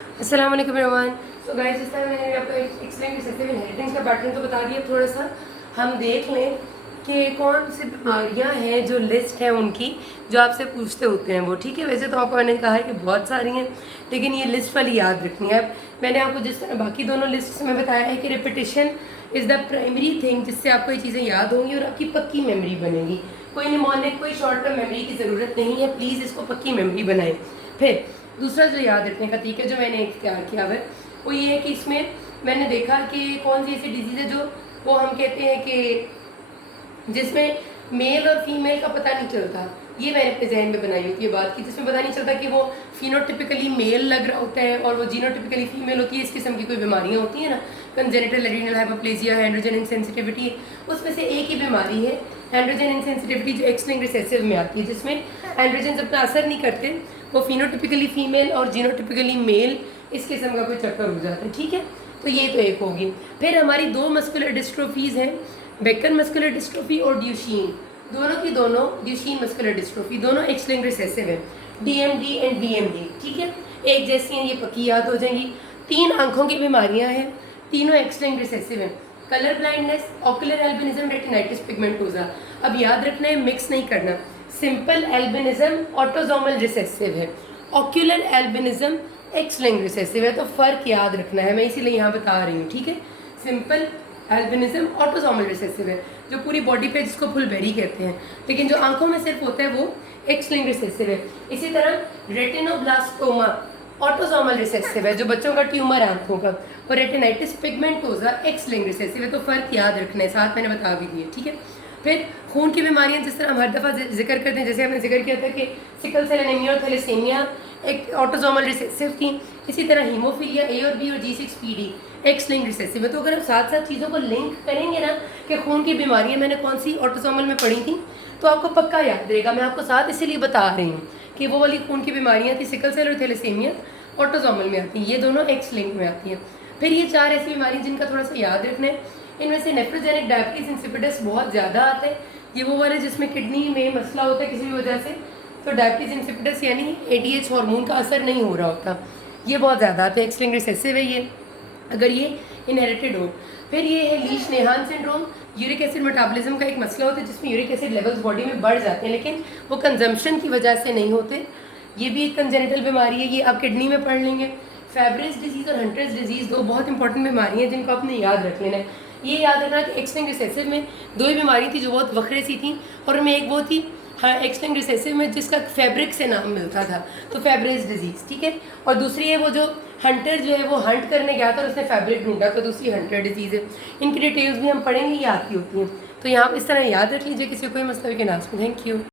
अस्सलाम वालेकुम everyone. So guys, जिस तरह मैंने आपको एक्सप्लेन कर सकते हैं इनहेरिटेंस का पैटर्न तो बता दिया। थोड़ा सा हम देख लें कि कौन सी बीमारियां हैं जो लिस्ट है उनकी, जो आपसे पूछते होते हैं वो। ठीक है, वैसे तो आपको मैंने कहा है कि बहुत सारी हैं, लेकिन ये लिस्ट वाली याद रखनी है। मैंने आपको जिस तरह बाकी दोनों लिस्ट में बताया है कि repetition is the primary thing, जिससे आपको ये चीज़ें याद होंगी और आपकी पक्की मेमोरी बनेगी। कोई निमोनिक, कोई शॉर्ट टर्म मेमोरी की ज़रूरत नहीं है। प्लीज़ इसको पक्की मेमोरी बनाएं। फिर दूसरा जो याद रखने का तरीका जो मैंने इख्तियार किया है वो ये है कि इसमें मैंने देखा कि कौन सी ऐसी डिजीज़ है जो वो हम कहते हैं कि जिसमें मेल और फीमेल का पता नहीं चलता। ये मैंने अपने जहन में बनाई होती है बात की, जिसमें पता नहीं चलता कि वो फिनोटिपिकली मेल लग रहा होता है और वो जीनोटिपिकली फीमेल होती है। इस किस्म की कोई बीमारियाँ होती हैं ना, congenital adrenal hypoplasia, androgen insensitivity, उसमें से एक ही बीमारी है एंड्रोजन इनसेंसिटिविटी जो एक्स-लिंक्ड रिसेसिव में आती है, जिसमें एंड्रोजन अपना असर नहीं करते, वो फिनोटिपिकली फीमेल और जीनोटिपिकली मेल इस किस्म का कोई चक्कर हो जाता है। ठीक है, तो ये तो एक होगी। फिर हमारी दो मस्कुलर डिस्ट्रोफीज़ हैं, बेकन मस्कुलर डिस्ट्रोफी और ड्यूशीन। दोनों की दोनों ड्यूशीन मस्कुलर डिस्ट्रोफी दोनों एक्स-लिंक्ड रिसेसिव है, डीएमडी एंड बीएमडी। ठीक है, एक जैसी हैं, ये पक्की याद हो जाएंगी। 3 आंखों की बीमारियां हैं, तीनों एक्स-लिंक्ड रिसेसिव हैं। Colour blindness, ocular albinism, retinitis pigmentosa. अब याद रखना है, मिक्स नहीं करना। सिंपल एल्बिनिज्म ऑटोसोमल रिसेसिव है, ऑक्यूलर एल्बिनिज्म एक्स-लिंक्ड रिसेसिव है। तो फ़र्क याद रखना है, मैं इसीलिए यहाँ बता रही हूँ। ठीक है, सिंपल एल्बिनिज्म ऑटोसोमल रिसेसिव है, जो पूरी बॉडी पे जिसको फुलबेरी कहते हैं, लेकिन जो आंखों में सिर्फ होता है वो एक्स-लिंक्ड रिसेसिव है। इसी तरह रेटिनोब्लास्टोमा ऑटोसोमल रिसेसिव है, जो बच्चों का ट्यूमर है आंखों का, और रेटिनाइटिस पिगमेंटोसा एक्स-लिंक्ड रिसेसिव है। तो फ़र्क याद रखना है, साथ मैंने बता भी दिए। ठीक है, फिर खून की बीमारियां जिस तरह हम हर दफ़ा जिक्र करते हैं, जैसे हमने जिक्र किया था कि सिकल सेल एनीमिया और थैलेसीमिया एक ऑटोसोमल रिसेसिव थी, इसी तरह हीमोफीलिया ए और बी और G6PD एक्स-लिंक्ड रिसेसिव है। तो अगर हम साथ साथ चीज़ों को लिंक करेंगे ना कि खून की बीमारियां मैंने कौन सी ऑटोसोमल में पढ़ी थी, तो आपको पक्का याद रहेगा। मैं आपको साथ इसीलिए बता रही हूँ कि वो वाली खून की बीमारियाँ थी सिकल सेल और थैलेसीमिया ऑटोसोमल में आती हैं, ये दोनों एक्स-लिंक्ड में आती हैं। फिर ये 4 ऐसी बीमारी जिनका थोड़ा सा याद रखना है, इनमें से नेफ्रोजेनिक डायबिटीज इंसिपिडस बहुत ज़्यादा आता है। ये वो वाले जिसमें किडनी में मसला होता है किसी भी वजह से, तो डायबिटीज इंसिपिडस यानी ADH हार्मोन का असर नहीं हो रहा होता, ये बहुत ज़्यादा आता है। एक्स-लिंक्ड रिसेसिव है ये, अगर ये इनहेरिटेड हो। फिर ये है लीच नेहान सिंड्रोम, यूरिक एसिड मेटाबॉलिज्म का एक मसला होता है जिसमें यूरिक एसिड लेवल्स बॉडी में बढ़ जाते हैं, लेकिन वो कंजम्पशन की वजह से नहीं होते। ये भी एक कंजेनिटल बीमारी है, ये आप किडनी में पढ़ लेंगे। फेब्रिस डिजीज़ और हंटर्स डिजीज़ दो बहुत इंपॉर्टेंट बीमारी हैं जिनको आपने याद रख लेना है। ये याद रखना कि एक्स-लिंक्ड रिसेसिव में 2 ही बीमारी थी जो बहुत वखरे सी थी, और उनमें एक वो थी एक्स-लिंक्ड रिसेसिव में जिसका फैब्रिक से नाम मिलता था, तो फेब्रिस डिजीज़। ठीक है, और दूसरी है वो जो हंटर जो है वो हंट करने गया था और उसने फैब्रिक ढूंढा, तो दूसरी हंटर डिजीज़ है। इनकी डिटेल्स भी हम पढ़ेंगे, ये आती होती हैं। तो यहाँ इस तरह याद रख लीजिए, किसी कोई मसला के नाम में। Thank you.